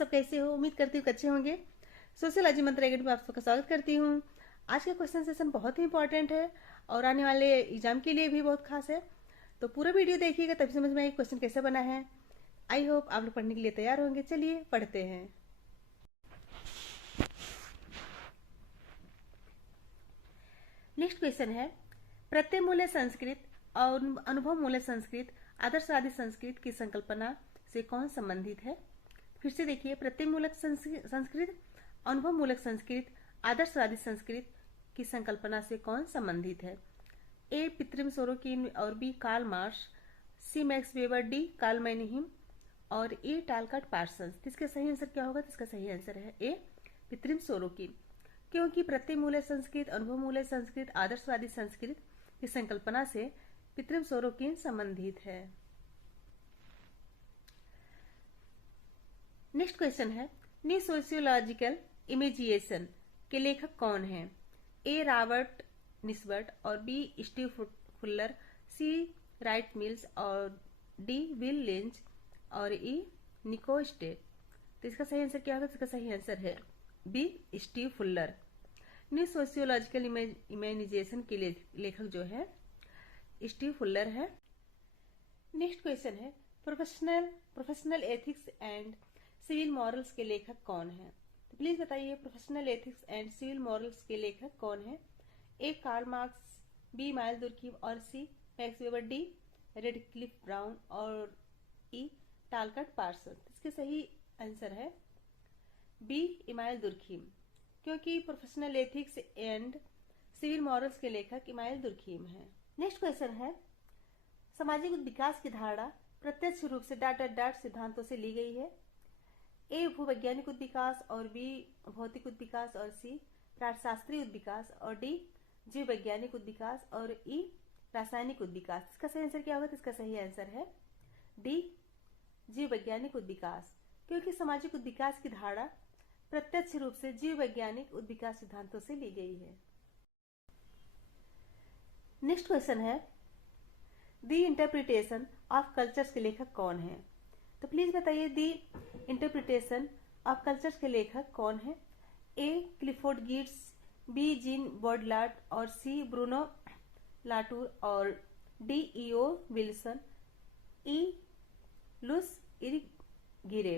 सब कैसे हो? उम्मीद करती हूँ अच्छे होंगे। सोशियोलॉजी मंत्र अकेडमी में आप सबका स्वागत करती हूँ। आज का क्वेश्चन सेशन बहुत ही इंपॉर्टेंट है और आने वाले एग्जाम के लिए भी बहुत खास है, तो पूरा वीडियो देखिएगा तभी समझ में आएगा क्वेश्चन कैसे बना है। आई होप आप लोग पढ़ने के लिए तैयार होंगे। चलिए पढ़ते हैं। नेक्स्ट क्वेश्चन है, प्रत्यय मूल्य संस्कृत और अनुभव मूल्य संस्कृत आदर्शवादी संस्कृत की संकल्पना से कौन संबंधित है? फिर से देखिए, प्रत्यय मूलक संस्कृत, अनुभव मूलक संस्कृत, आदर्शवादी संस्कृत की संकल्पना से कौन संबंधित है? ए पितृम सोरोकिन और बी कार्ल मार्क्स, सी Max Weber, D Karl Mannheim और ए टालकाट पार्सन्स। इसका सही आंसर क्या होगा? इसका सही आंसर है ए पितृम सोरोकिन, क्योंकि प्रत्यय मूल्य संस्कृत, अनुभव मूल्य संस्कृत, आदर्शवादी संस्कृत की संकल्पना से पितृम सोरोकिन संबंधित है। नेक्स्ट क्वेश्चन है, न्यू सोशियोलॉजिकल इमेजिएशन के लेखक कौन हैं? ए रॉबर्ट निस्बर्ट और बी स्टीव फुल्लर, सी राइट मिल्स और डी विल लिंच और ई निको स्टेट। तो इसका सही आंसर क्या होगा? इसका सही आंसर है B Steve Fuller. New sociological imagination के लेखक जो है स्टीव फुल्लर है। नेक्स्ट क्वेश्चन है, professional ethics and civil morals के लेखक कौन है? तो प्लीज बताइए, professional ethics and civil morals के लेखक कौन है? A Karl Marx, B Emile Durkheim और C Max Weber, D Radcliffe Brown और ई टालकाट पार्सन। इसके सही आंसर है बी इमाइल दुर्कीम, क्योंकि professional ethics and civil morals के लेखक इमाइल दुर्कीम है। नेक्स्ट क्वेश्चन है, सामाजिक विकास की धारणा प्रत्यक्ष रूप से डाट डाट डाट सिद्धांतों से ली गई है। ए भूवैज्ञानिक उद्विकास और बी भौतिक उद्विकास और सी प्राणशास्त्रीय उद्विकास और डी जीव वैज्ञानिक उद्विकास और ई रासायनिक उद्विकास। इसका सही आंसर क्या होगा? इसका सही आंसर है डी जीव वैज्ञानिक उद्विकास, क्योंकि सामाजिक उद्विकास की धारणा प्रत्यक्ष रूप से जीव वैज्ञानिक उद्विकास सिद्धांतों से ली गई है। नेक्स्ट क्वेश्चन है, द इंटरप्रिटेशन ऑफ कल्चर्स के लेखक कौन है? तो प्लीज बताइए, द इंटरप्रिटेशन ऑफ कल्चर्स के लेखक कौन है? ए क्लिफोर्ड गिट्स, बी जीन बॉडलार्ड और सी ब्रूनो लाटूर और डी ईओ विल्सन, ई लुस इरिगिरे।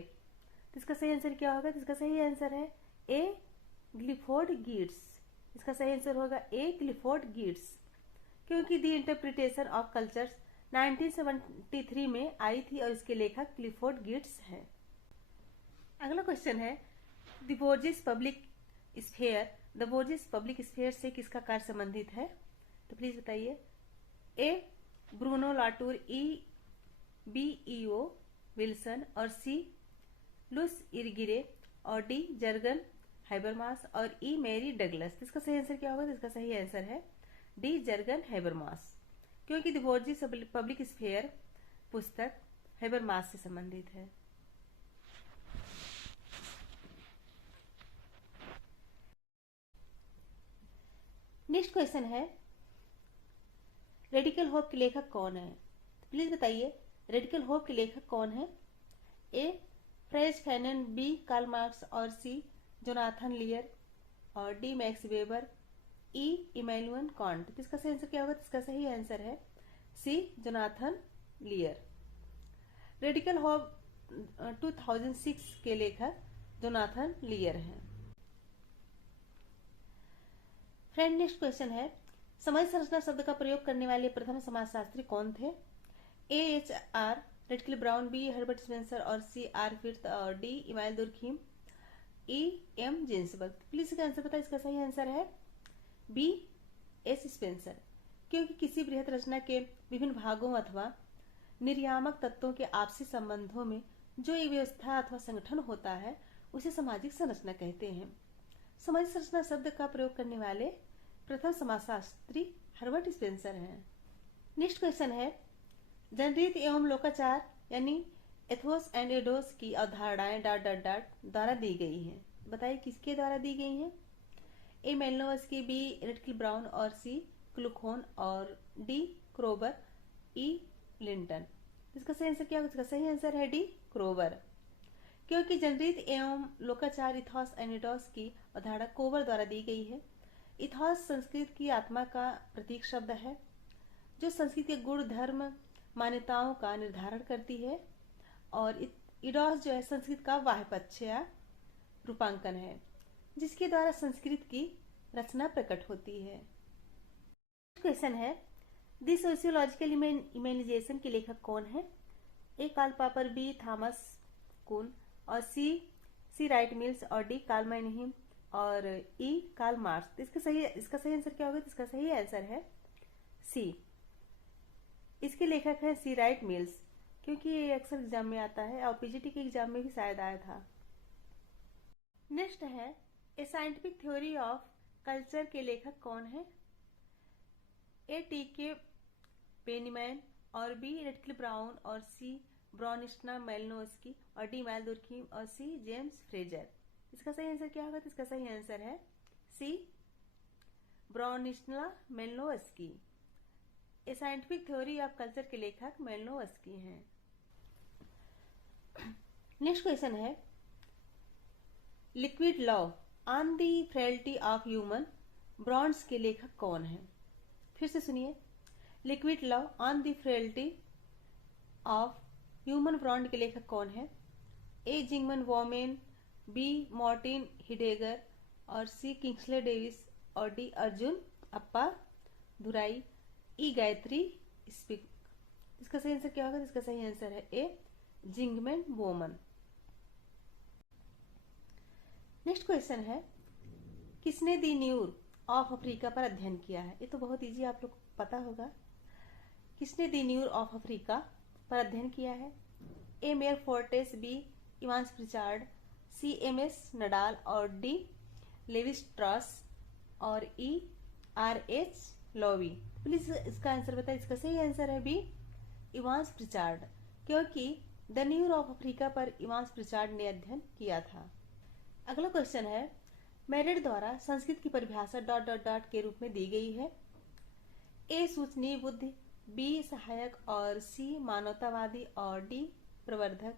इसका सही आंसर क्या होगा? इसका सही आंसर है ए क्लिफोर्ड गिट्स। इसका सही आंसर होगा ए क्लिफोर्ड गिट्स, क्योंकि द इंटरप्रिटेशन ऑफ कल्चर्स 1973 में आई थी और इसके लेखक क्लिफोर्ड गिट्स हैं। अगला क्वेश्चन है, the bourgeois public sphere, the bourgeois public sphere से किसका कार्य संबंधित है? तो प्लीज बताइए, A Bruno Latour, E B E O Wilson और सी लुस इरगिरे और डी जर्गन हैबरमास और ई मैरी डगलस। इसका सही आंसर क्या होगा? इसका सही आंसर है डी जर्गन हैबरमास, क्योंकि द बोर्जिस पब्लिक स्फीयर पुस्तक हैबरमास से संबंधित है। नेक्स्ट क्वेश्चन है, रेडिकल होप के लेखक कौन है? प्लीज बताइए, रेडिकल होप के लेखक कौन है? A Frantz Fanon, B Karl Marx और सी जोनाथन लियर और D Max Weber, E Immanuel Kant. इसका सही आंसर क्या होगा? इसका सही आंसर है C Jonathan Lear. Radical hope 2006 के लेखक जोनाथन लियर हैं। फ्रेंड, नेक्स्ट क्वेश्चन है, समाज संरचना शब्द का प्रयोग करने वाले प्रथम समाजशास्त्री कौन थे? A H R Radcliffe Brown, B Herbert Spencer और सी आर फिर्थ और D Emile Durkheim, E M Ginsberg. Please इसका आंसर बताइए। इसका सही आंसर है बी एस स्पेंसर, क्योंकि किसी बृहत रचना के विभिन्न भागों अथवा निर्यामक तत्वों के आपसी संबंधों में जो एक व्यवस्था अथवा संगठन होता है उसे सामाजिक संरचना कहते हैं। सामाजिक संरचना शब्द का प्रयोग करने वाले प्रथम समाजशास्त्री हर्बर्ट स्पेंसर हैं। नेक्स्ट क्वेश्चन है, जनरीत एवं लोकाचार यानी एथोस एंड एडोस की अवधारणाएं डाट डाट डाट द्वारा दी गई हैं। बताइए किसके द्वारा दी गई हैं? ए मेलनोवस्की, बी रेडक्लिफ ब्राउन और सी क्लुखोन और डी क्रोबर, ई लिंटन। इसका सही आंसर क्या होगा? इसका सही आंसर है डी क्रोबर, क्योंकि जनरीत एवं लोकाचार इथॉस एनिडोस की अवधारणा कोवर द्वारा दी गई है। इथॉस संस्कृत की आत्मा का प्रतीक शब्द है जो संस्कृत के गुण धर्म मान्यताओं का निर्धारण करती है, और इडोस जो है संस्कृत का वाह्य पक्ष या रूपांकन है जिसके द्वारा संस्कृत की रचना प्रकट होती है। क्वेश्चन है, दी सोशियोलॉजिकल इमेजिनेशन के लेखक कौन है? A Karl popper, B Thomas कुन, और सी राइट मिल्स, और डी कार्ल मैनहीम, और ई कार्ल मार्क्स। इसका सही आंसर क्या होगा? इसका सही आंसर है सी। इसके लेखक है सी राइट मिल्स, क्योंकि ये अक्सर एग्जाम में आता है और पीजीटी के एग्जाम में भी शायद आया था। नेक्स्ट है, ए साइंटिफिक थ्योरी ऑफ कल्चर के लेखक कौन है? ए टी के पेनीमैन, और बी रेडक्लिफ ब्राउन, और सी ब्रॉनिस्ला मेलिनोव्स्की, और डी माइल दुर्खीम, और सी जेम्स फ्रेजर। इसका सही आंसर क्या होगा? तो इसका सही आंसर है C Bronislaw Malinowski. A scientific theory of culture के लेखक मेलिनोव्स्की हैं। नेक्स्ट क्वेश्चन है, liquid love on the frailty of human bonds के लेखक कौन है? फिर से सुनिए, liquid love on the frailty of human bond के लेखक कौन है? A Zygmunt Bauman, B Martin Heidegger, और सी किंग्सले डेविस, और D Arjun Appadurai, E Gayatri Spivak. इसका सही आंसर क्या होगा? इसका सही आंसर है ए जिंगमन वोमन। नेक्स्ट क्वेश्चन है, किसने दी न्यूर ऑफ अफ्रीका पर अध्ययन किया है? ये तो बहुत इजी, आप लोग को पता होगा। किसने दी न्यूर ऑफ अफ्रीका पर अध्ययन किया है? A Meyer Fortes, B Evans Pritchard, C M S Nadel, और डी लेविस स्ट्रॉस, और E R H Lowie. Please इसका आंसर बताइए। इसका सही आंसर है बी इवांस प्रिचार्ड, क्योंकि द न्यूर ऑफ अफ्रीका पर इवांस प्रिचार्ड ने अध्ययन किया था। अगला क्वेश्चन है, मेरिट द्वारा संस्कृत की परिभाषा ... के रूप में दी गई है। ए सूचनीय बुद्धि, बी सहायक, और सी मानवतावादी, और डी प्रवर्धक,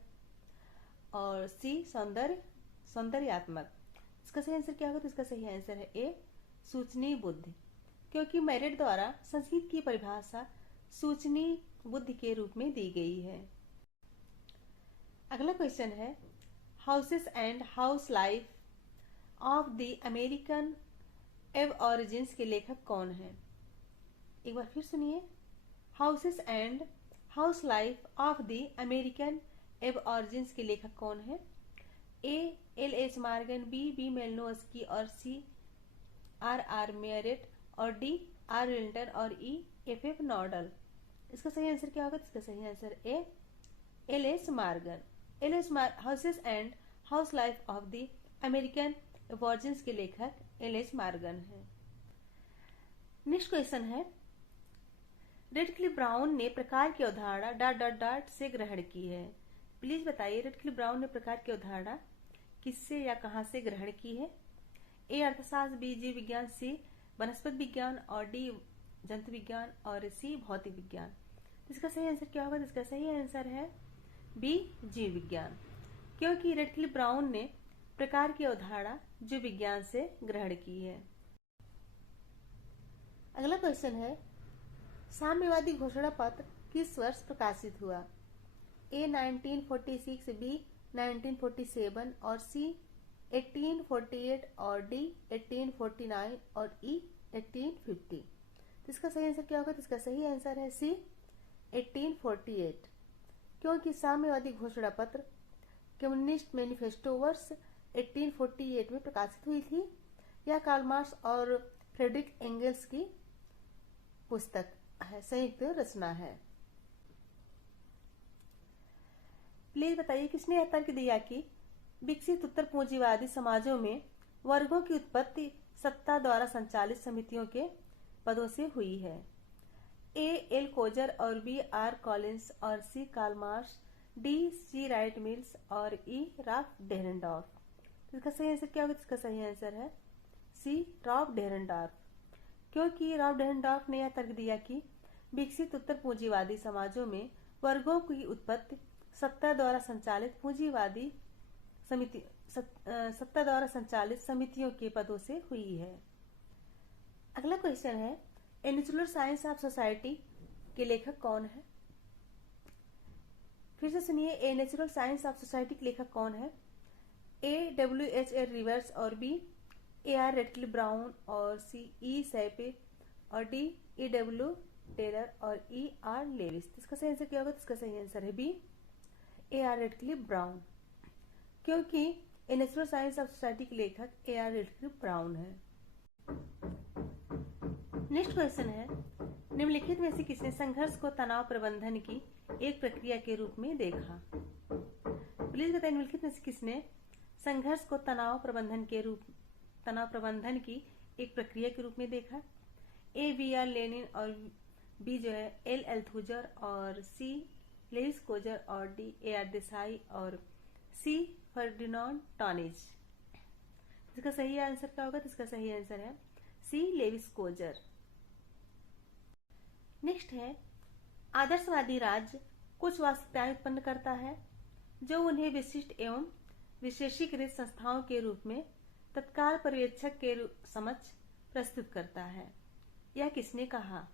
और सी सौंदर्यात्मक। इसका सही आंसर क्या होगा? तो इसका सही आंसर है ए सूचनीय बुद्धि, क्योंकि मेरिट द्वारा संस्कृत की परिभाषा सूचनीय बुद्धि के रूप में दी गई है। अगला क्वेश्चन है, houses and house life of the American aborigines के लेखक कौन है? एक बार फिर सुनिए, houses and house life of the American aborigines के लेखक कौन है? A L H Morgan, B Malinowski, और सी आर मेरिट, और डी आर विल्टन, और ई एफ नॉर्डल। इसका सही आंसर क्या होगा? इसका सही answer A L H Morgan. Houses and house life of the American virgins के लेखक एल एच मार्गन है। नेक्स्ट क्वेश्चन है, रेडक्लिफ ब्राउन ने प्रकार की अवधारणा ... से ग्रहण की है। प्लीज बताइए, रेडक्लिफ ब्राउन ने प्रकार की अवधारणा किससे या कहां से ग्रहण की है? ए अर्थशास्त्र, बी जीव विज्ञान, सी वनस्पति विज्ञान, और डी जंतु विज्ञान, और सी भौतिक विज्ञान। इसका सही आंसर क्या होगा? इसका सही आंसर है बी जीव विज्ञान, क्योंकि रेडक्लिफ ब्राउन ने प्रकार की अवधारणा जीव विज्ञान से ग्रहण की है। अगला क्वेश्चन है, साम्यवादी घोषणा पत्र किस वर्ष प्रकाशित हुआ? ए 1946, बी 1947, और सी 1848, और डी 1849, और ई 1850। इसका सही आंसर क्या होगा? इसका सही आंसर है सी 1848, क्योंकि साम्यवादी घोषणा पत्र कम्युनिस्ट मैनिफेस्टो वर्ष 1848 में प्रकाशित हुई थी। यह कार्ल मार्क्स और फ्रेडरिक एंगल्स की पुस्तक है, संयुक्त रचना है। प्लीज बताइए, किसने यह तर्क दिया कि विकसित उत्तर पूंजीवादी समाजों में वर्गों की उत्पत्ति सत्ता द्वारा संचालित समितियों के पदों से हुई है? ए एल कोजर, और बी आर कॉलिंस, और C Karl Marx, D C Wright Mills, और ई राल्फ डेहरेनडॉर्फ। इसका सही आंसर क्या होगा? इसका सही आंसर है सी राल्फ डेहरेनडॉर्फ, क्योंकि राल्फ डेहरेनडॉर्फ ने यह तर्क दिया कि विकसित उत्तर पूंजीवादी समाजों में वर्गों की उत्पत्ति सत्ता द्वारा संचालित पूंजीवादी सत्ता द्वारा संचालित समितियों के पदों से हुई है। अगला क्वेश्चन है, a natural science of society के लेखक कौन है? फिर से सुनिए, a natural science of society के लेखक कौन है? ए WH रिवर्स और बी AR रेडक्लिफ ब्राउन और सी E सैपे और डी EW टेलर और ER लेविस। इसका सही आंसर क्या होगा? इसका सही आंसर है बी AR रेडक्लिफ ब्राउन, क्योंकि a natural science of society के लेखक AR रेडक्लिफ ब्राउन है। नेक्स्ट क्वेश्चन है, निम्नलिखित में से किसने संघर्ष को तनाव प्रबंधन की एक प्रक्रिया के रूप में देखा? प्लीज बताइए, निम्नलिखित में से किसने संघर्ष को तनाव प्रबंधन की एक प्रक्रिया के रूप में देखा? ए BR लेनिन और बी जो है L अल्थुजर और सी लेविस कोजर और डी AR देसाई और सी फर्डिनांड टॉनेज। इसका सही आंसर क्या होगा? तो इसका सही आंसर है सी लेविस कोजर। नेक्स्ट है, आदर्शवादी राज्य कुछ वास्तविकताएं उत्पन्न करता है जो उन्हें विशिष्ट एवं विशेषीकृत संस्थाओं के रूप में तत्काल पर्यवेक्षक के समक्ष प्रस्तुत करता है। यह किसने कहा?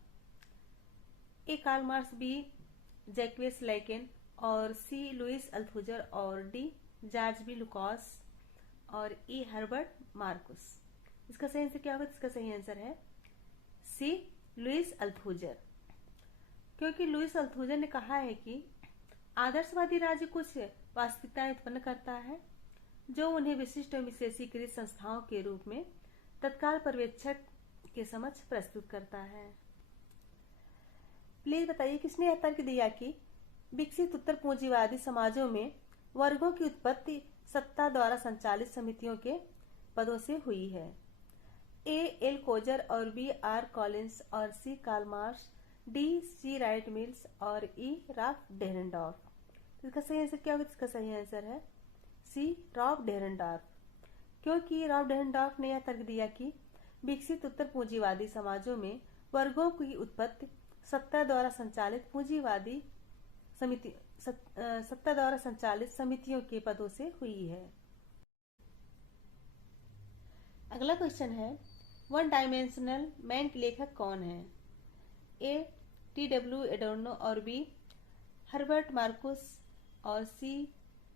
ए कार्ल मार्क्स, बी जैक्वेस लैकेन और सी लुइस अल्थुजर और डी जॉर्ज बी लुकास और ई हर्बर्ट मार्कुस। इसका सही आंसर क्या होगा? इसका सही आंसर है सी लुइस अल्थुजर, क्योंकि लुइस अल्थुजर ने कहा है कि आदर्शवादी राज्य कुछ वास्तविकताएं उत्पन्न करता है जो उन्हें विशिष्ट और विशेषीकृत संस्थाओं के रूप में तत्काल पर्यवेक्षक के समक्ष प्रस्तुत करता है। प्लीज बताइए, किसने यह तर्क दिया कि विकसित उत्तर पूंजीवादी समाजों में वर्गों की उत्पत्ति सत्ता द्वारा संचालित समितियों के पदों से हुई है? ए L कोजर और बी R कॉलिंस और C Karl Marx, D C Wright Mills और ई राफ डेहरेनडॉर्फ। इसका सही आंसर क्या होगा? इसका सही आंसर है सी रॉफ डेहरेनडॉर्फ, क्योंकि रॉफ डेहरेनडॉर्फ ने यह तर्क दिया कि विकसित उत्तर पूंजीवादी समाजों में वर्गों की उत्पत्ति सत्ता द्वारा संचालित समितियों के पदों से हुई है। अगला क्वेश्चन है, वन डायमेंशनल मैन के लेखक कौन है? ए TW एडोर्नो और बी हर्बर्ट मार्कुस और सी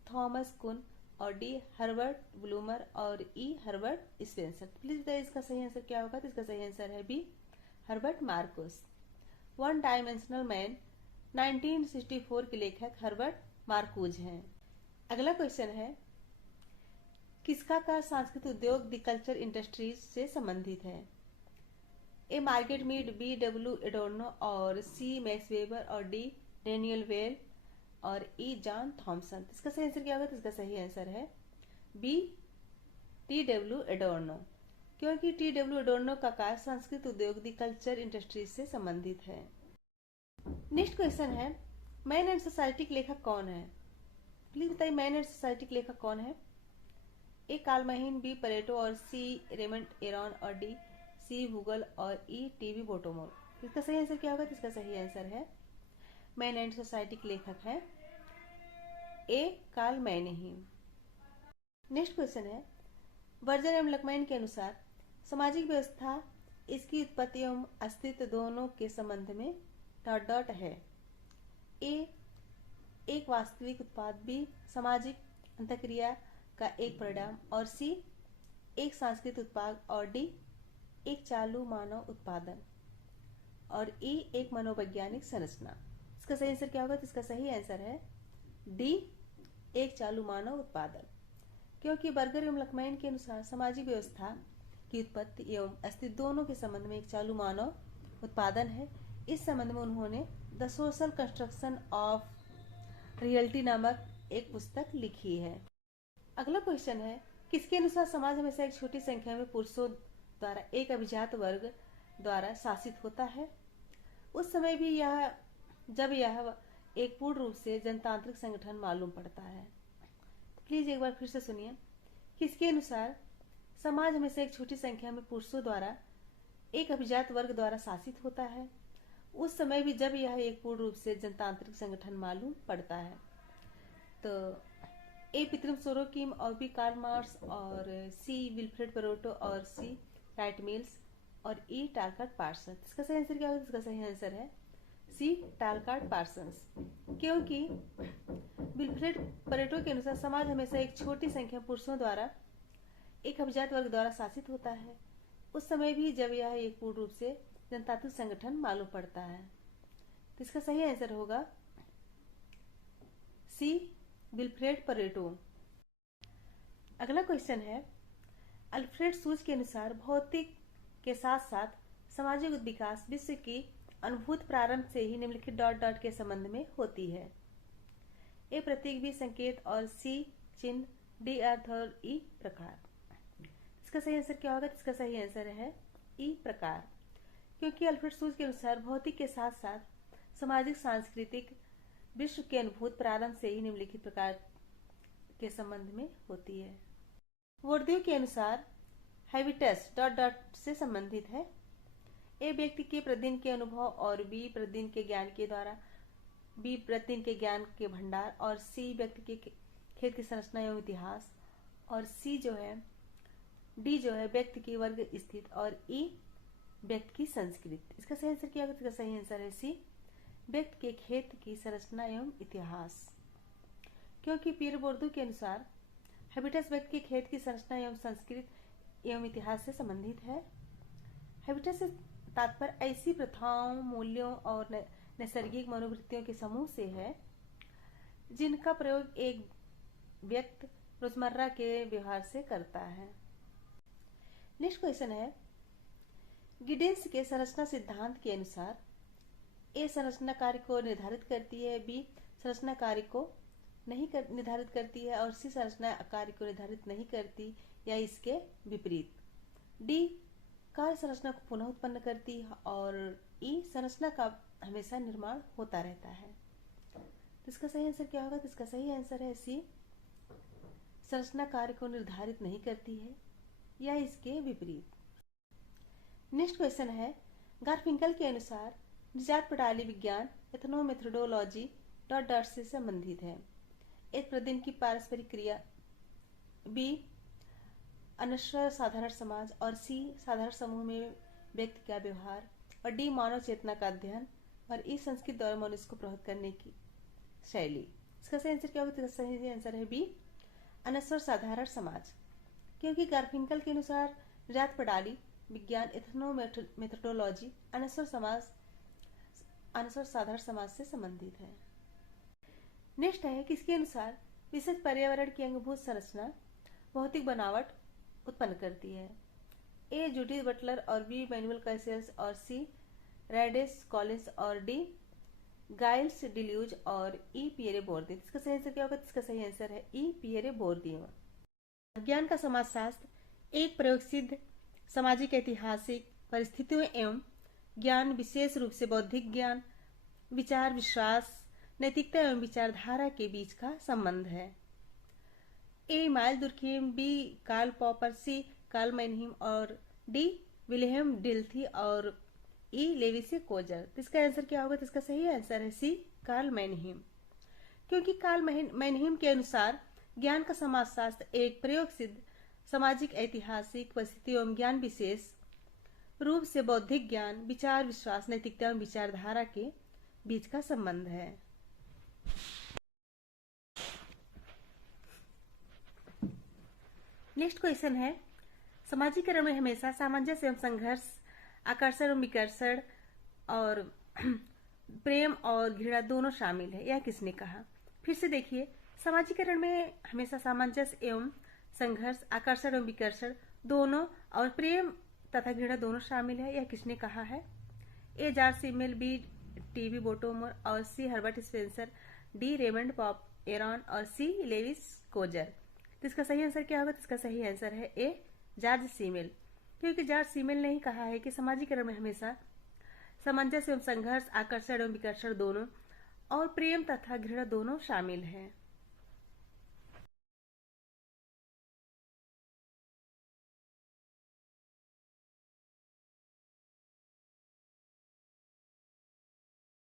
थॉमस कुन और डी हर्बर्ट ब्लूमर और ई हर्बर्ट स्पेंसर। प्लीज बताइए, इसका सही आंसर क्या होगा? तो इसका सही आंसर है B Herbert Marcuse. One dimensional man 1964 के लेखक हर्बर्ट मार्कुज हैं। अगला क्वेश्चन है, किसका का सांस्कृतिक उद्योग द कल्चर इंडस्ट्रीज से संबंधित है? ए मार्गेट मीड, बी W एडोर्नो और सी मैक्स वेबर और डी डेनियल वेल और ई जॉन थॉमसन। इसका सही आंसर क्या होगा? तो इसका सही आंसर है बी TW एडोर्नो, क्योंकि TW एडोर्नो का कार्य सांस्कृतिक उद्योग द कल्चर इंडस्ट्रीज से संबंधित है। नेक्स्ट क्वेश्चन है, मैन एंड सोसाइटी के लेखक कौन है? प्लीज बताइए, मैन एंड सोसाइटी के लेखक कौन है? ए कार्ल महीन, बी परेटो और सी रेमंड एरॉन और डी सी वुगल और ई TV बोटोमोर। इसका सही आंसर क्या होगा? तो इसका सही आंसर है मैन एंड सोसाइटी के लेखक है ए कार्ल मैनहीम। नेक्स्ट क्वेश्चन है, बर्जर एवं लकमैन के अनुसार सामाजिक व्यवस्था इसकी उत्पत्ति एवं अस्तित्व दोनों के संबंध में डॉट है। ए एक वास्तविक उत्पाद, बी सामाजिक अंतःक्रिया का एक परिणाम और सी एक सांस्कृतिक उत्पाद और डी एक चालू मानव उत्पादन और ई एक मनोवैज्ञानिक संरचना। इसका सही आंसर क्या होगा? तो इसका सही आंसर है डी एक चालू मानव उत्पादन, क्योंकि बर्गर एवं लकमैन के अनुसार सामाजिक व्यवस्था की उत्पत्ति एवं अस्तित्व दोनों के संबंध में एक चालू मानव उत्पादन है। इस संबंध में उन्होंने the social construction of reality नामक एक पुस्तक लिखी है। अगला क्वेश्चन है, किसके अनुसार समाज हमेशा एक छोटी संख्या में पुरुषों द्वारा एक अभिजात वर्ग द्वारा शासित होता है? उस समय भी जब यह एक पूर्ण रूप से जनतांत्रिक संगठन मालूम पड़ता है। तो प्लीज एक बार फिर से सुनिए, किसके अनुसार समाज हमेशा एक छोटी संख्या में पुरुषों द्वारा एक अभिजात वर्ग द्वारा शासित होता है, उस समय भी जब यह एक पूर्ण रूप से जनतांत्रिक संगठन मालूम पड़ता है। तो ए पितरम सोरोकिम और बी कार्ल मार्क्स और सी विल्फ्रेड पेरेटो और सी राइट मिल्स और ई टालकार्ट पार्सन। इसका सही आंसर क्या होगा? इसका सही आंसर है सी टालकार्ट पार्सन्स। क्योंकि विल्फ्रेड पेरेटो के अनुसार समाज हमेशा एक छोटी संख्या पुरुषों द्वारा एक अभिजात वर्ग द्वारा शासित होता है, उस समय भी जब यह एक पूर्ण रूप से जनतांत्रिक संगठन मालूम पड़ता है। तो इसका सही आंसर होगा सी विल्फ्रेड पेरेटो। अगला क्वेश्चन है, अल्फ्रेड सूज के अनुसार भौतिक के साथ साथ सामाजिक विकास विश्व की अनुभूत प्रारंभ से ही निम्नलिखित डॉट डॉट के संबंध में होती है। ए प्रतीक, बी संकेत और सी चिन्ह, डी अर्थ और ई प्रकार। इसका सही आंसर क्या होगा? इसका सही आंसर है ई प्रकार। क्योंकि अल्फ्रेड सूज के अनुसार भौतिक के साथ साथ सामाजिक सांस्कृतिक विश्व के अनुभूत प्रारंभ से ही निम्नलिखित प्रकार के संबंध में होती है। बोर्दियू के अनुसार हैबिटस डॉट डॉट से संबंधित है। ए व्यक्ति के प्रतिदिन के अनुभव और बी प्रतिदिन के ज्ञान के द्वारा, बी प्रतिदिन के ज्ञान के भंडार और सी व्यक्ति के खेत की संरचना एवं इतिहास और सी जो है डी जो है व्यक्ति की वर्ग स्थित और ई व्यक्ति की संस्कृति। इसका सही आंसर क्या होगा? इसका सही आंसर है सी व्यक्ति के खेत की संरचना एवं इतिहास। क्योंकि पीयर बोर्दू के अनुसार हैबिटस व्यक्ति के खेत की संरचना एवं संस्कृति एवं इतिहास से संबंधित है। हैबिटस से तात्पर्य ऐसी प्रथाओं, मूल्यों और नैसर्गिक मनोवृत्तियों के समूह से है जिनका प्रयोग एक व्यक्ति रोजमर्रा के व्यवहार से करता है। नेक्स्ट क्वेश्चन है, गिडेंस के संरचना सिद्धांत के अनुसार ए संरचना कार्य को निर्धारित करती है, बी संरचना कार्य को नहीं निर्धारित करती है और सी संरचना कार्य को निर्धारित नहीं करती या इसके विपरीत। डी कार्य संरचना को पुनः उत्पन्न करती है और ई संरचना का हमेशा निर्माण होता रहता है। तो इसका सही आंसर क्या होगा? तो इसका सही आंसर है सी संरचना कार्य को निर्धारित नहीं करती है या इसके विपरीत। नेक्स्ट क्वेश्चन है, गारफिंकल के अनुसार निजात प्रणाली विज्ञान एथनोमेथोडोलॉजी डॉट डॉट से संबंधित है। एक प्रतिदिन की पारस्परिक क्रिया, बी अनश्वर साधारण समाज और सी साधारण समूह में व्यक्ति का व्यवहार और डी मानव चेतना का अध्ययन और ई संस्कृत द्वारा मनुष्य को प्रभावित करने की शैली। इसका सही आंसर क्या होगा? इसका सही आंसर है बी अनश्वर साधारण समाज। क्योंकि गारफिंकल के अनुसार निजात प्रणाली विज्ञान एथनोमेथोडोलॉजी अनश्वर साधारण समाज से संबंधित है। नेक्स्ट है, किसके अनुसार विशेष पर्यावरण की अंगभूत संरचना भौतिक बनावट उत्पन्न करती है। ए जूडिथ बटलर और बी मैनुअल कैसेल्स और सी रैडेस कॉलिंस और डी गाइल्स डिल्यूज और ई पियरे बोर्दियो। इसका सही आंसर क्या होगा? इसका सही आंसर है ई पियरे बोर्दियो। ज्ञान का समाजशास्त्र एक प्रयोगसिद्ध सामाजिक ऐतिहासिक परिस्थितियों एवं ज्ञान, विशेष रूप से बौद्धिक ज्ञान, विचार, विश्वास, नैतिकता एवं विचारधारा के बीच का संबंध है। A Emile Durkheim, B Karl Popper, C Karl Mannheim और डी विलियम डिल्थी और ई लेविसे कोजर। इसका आंसर क्या होगा? तो इसका सही आंसर है सी कार्ल मैनहीम। क्योंकि कार्ल मैनहीम के अनुसार ज्ञान का समाजशास्त्र एक प्रयोगसिद्ध सामाजिक ऐतिहासिक परिस्थिति एवं ज्ञान, विशेष रूप से बौद्धिक ज्ञान, विचार, विश्वास, नैतिकता एवं विचारधारा के बीच का संबंध है। नेक्स्ट क्वेश्चन है, समाजीकरण में हमेशा सामंजस्य एवं संघर्ष, आकर्षण एवं विकर्षण और प्रेम और घृणा दोनों शामिल है, यह किसने कहा? फिर से देखिए, समाजीकरण में हमेशा सामंजस्य एवं संघर्ष, आकर्षण एवं विकर्षण दोनों और प्रेम तथा घृणा दोनों शामिल है, यह किसने कहा है? A George Simmel, B T V Bottomore और C Herbert Spencer, D Raymond pop Aron और सी लेविस कोजर। तो इसका सही आंसर क्या होगा? तो इसका सही आंसर है ए जॉर्ज सिमेल। क्योंकि जॉर्ज सिमेल ने ही कहा है कि समाजीकरण में हमेशा सामंजस्य एवं संघर्ष, आकर्षण एवं विकर्षण दोनों और प्रेम तथा घृणा दोनों शामिल हैं।